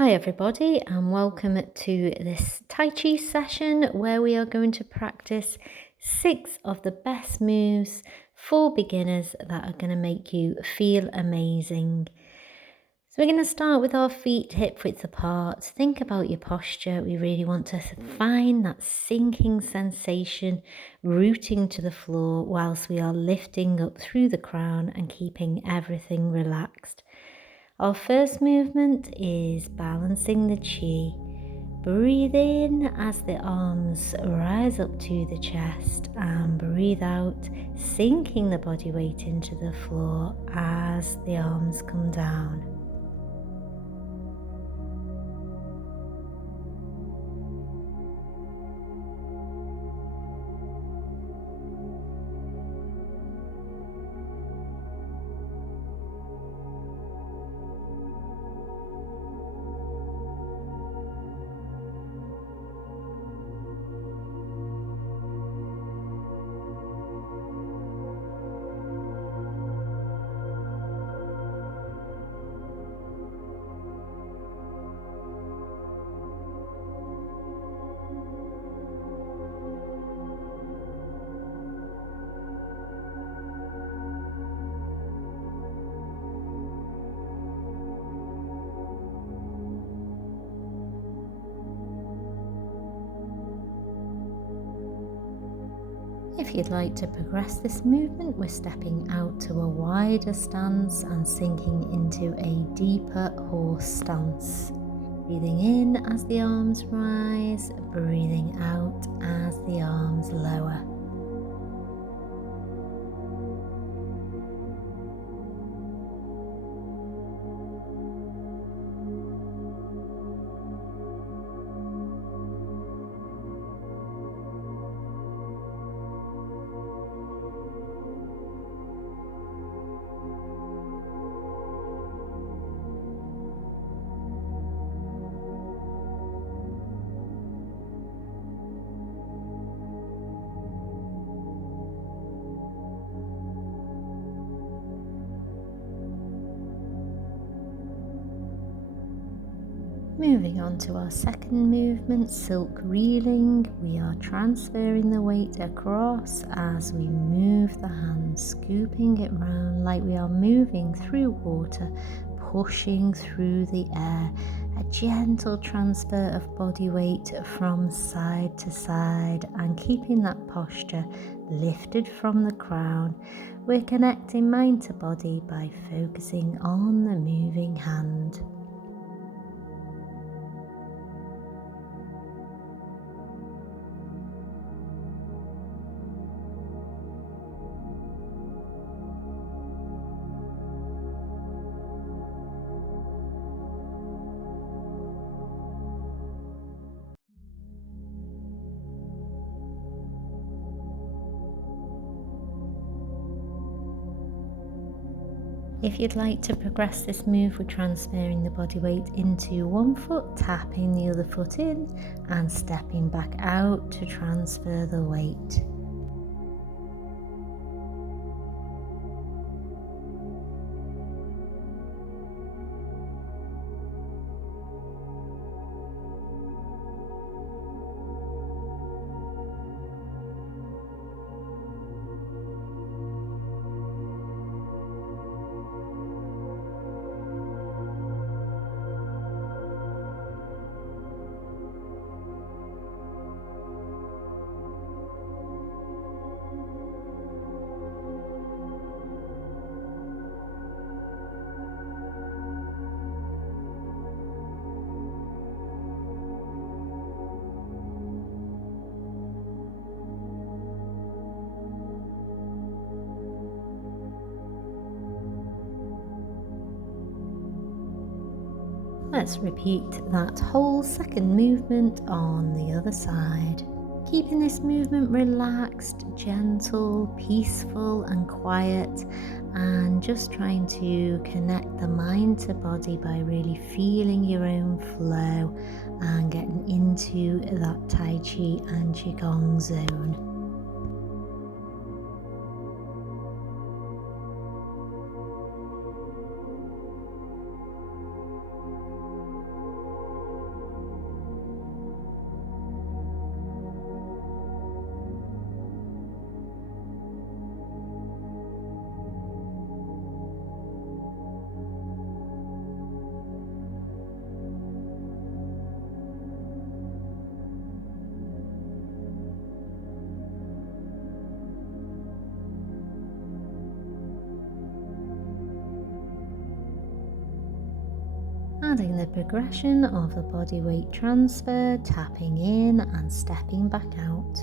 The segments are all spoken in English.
Hi, everybody, and welcome to this Tai Chi session where we are going to practice 6 of the best moves for beginners that are going to make you feel amazing. So, we're going to start with our feet hip width apart. Think about your posture. We really want to find that sinking sensation rooting to the floor whilst we are lifting up through the crown and keeping everything relaxed. Our first movement is balancing the chi. Breathe in as the arms rise up to the chest and breathe out, sinking the body weight into the floor as the arms come down. If you'd like to progress this movement, we're stepping out to a wider stance and sinking into a deeper horse stance. Breathing in as the arms rise, breathing out as the arms lower. Moving on to our second movement, silk reeling. We are transferring the weight across as we move the hands, scooping it round like we are moving through water, pushing through the air. A gentle transfer of body weight from side to side and keeping that posture lifted from the crown. We're connecting mind to body by focusing on the moving hand. If you'd like to progress this move, we're transferring the body weight into one foot, tapping the other foot in and stepping back out to transfer the weight. Let's repeat that whole second movement on the other side. Keeping this movement relaxed, gentle, peaceful and quiet, and just trying to connect the mind to body by really feeling your own flow and getting into that Tai Chi and Qigong zone. adding the progression of the body weight transfer, tapping in and stepping back out.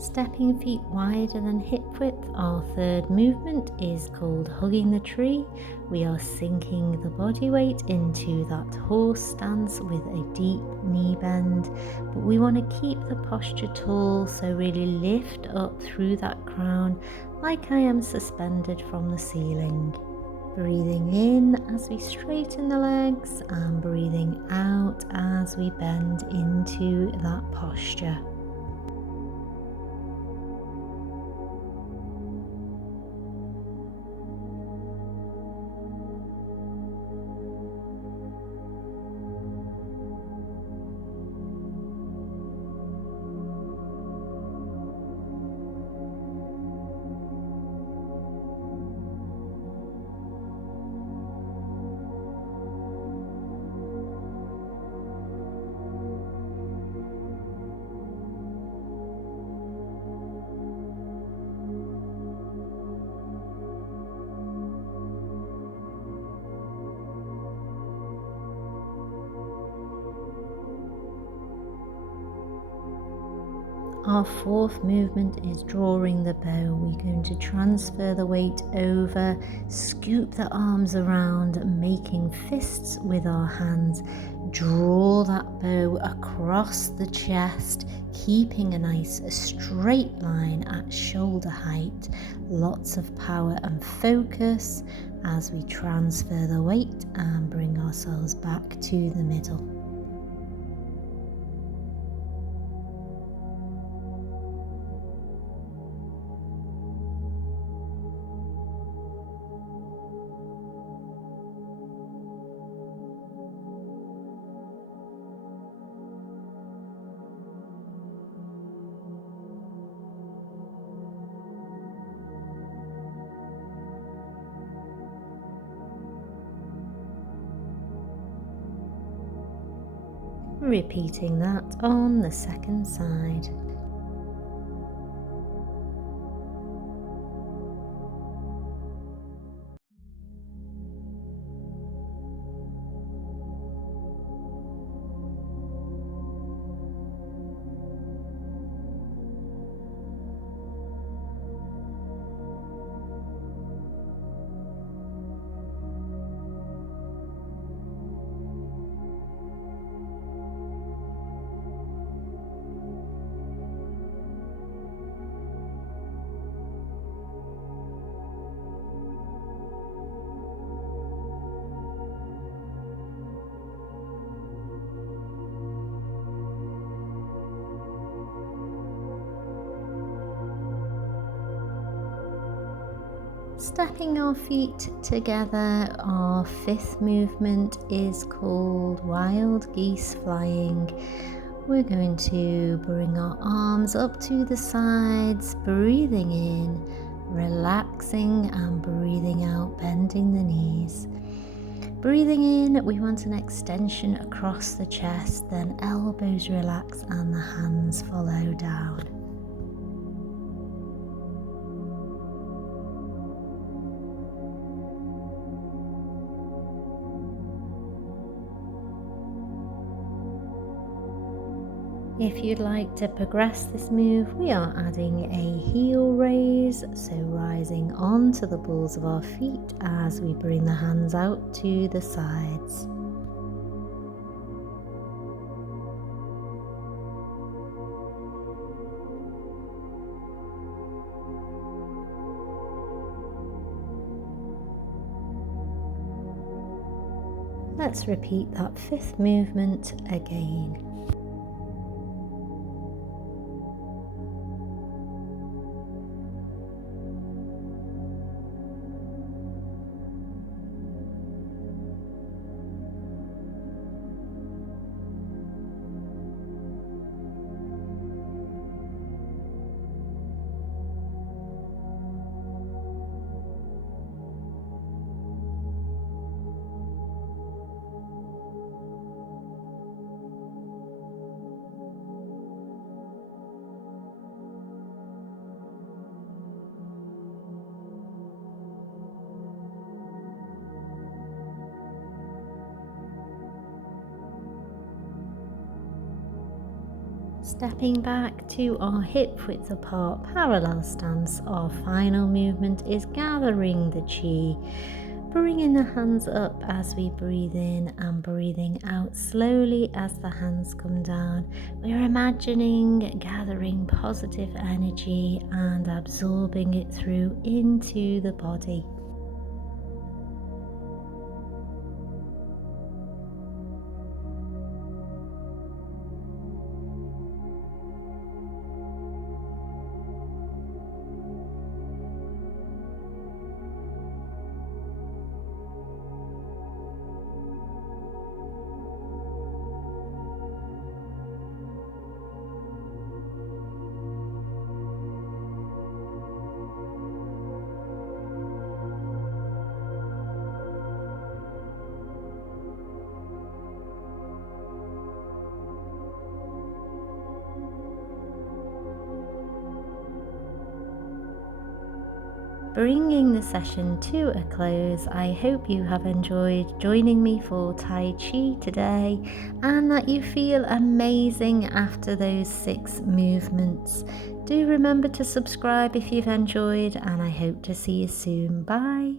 Stepping feet wider than hip width, our third movement is called hugging the tree. We are sinking the body weight into that horse stance with a deep knee bend, but we want to keep the posture tall, so really lift up through that crown like I am suspended from the ceiling. Breathing in as we straighten the legs and breathing out as we bend into that posture. Our fourth movement is drawing the bow. We're going to transfer the weight over, scoop the arms around, making fists with our hands. Draw that bow across the chest, keeping a nice straight line at shoulder height. Lots of power and focus as we transfer the weight and bring ourselves back to the middle. Repeating that on the second side. Stepping our feet together, our fifth movement is called wild geese flying. We're going to bring our arms up to the sides, breathing in, relaxing and breathing out, bending the knees. Breathing in, we want an extension across the chest, then elbows relax and the hands follow down. If you'd like to progress this move, we are adding a heel raise, so rising onto the balls of our feet as we bring the hands out to the sides. Let's repeat that 5th movement again. Stepping back to our hip width apart parallel stance, our final movement is gathering the chi, bringing the hands up as we breathe in and breathing out slowly as the hands come down. We're imagining gathering positive energy and absorbing it through into the body. Bringing the session to a close, I hope you have enjoyed joining me for Tai Chi today and that you feel amazing after those 6 movements. Do remember to subscribe if you've enjoyed, and I hope to see you soon. Bye.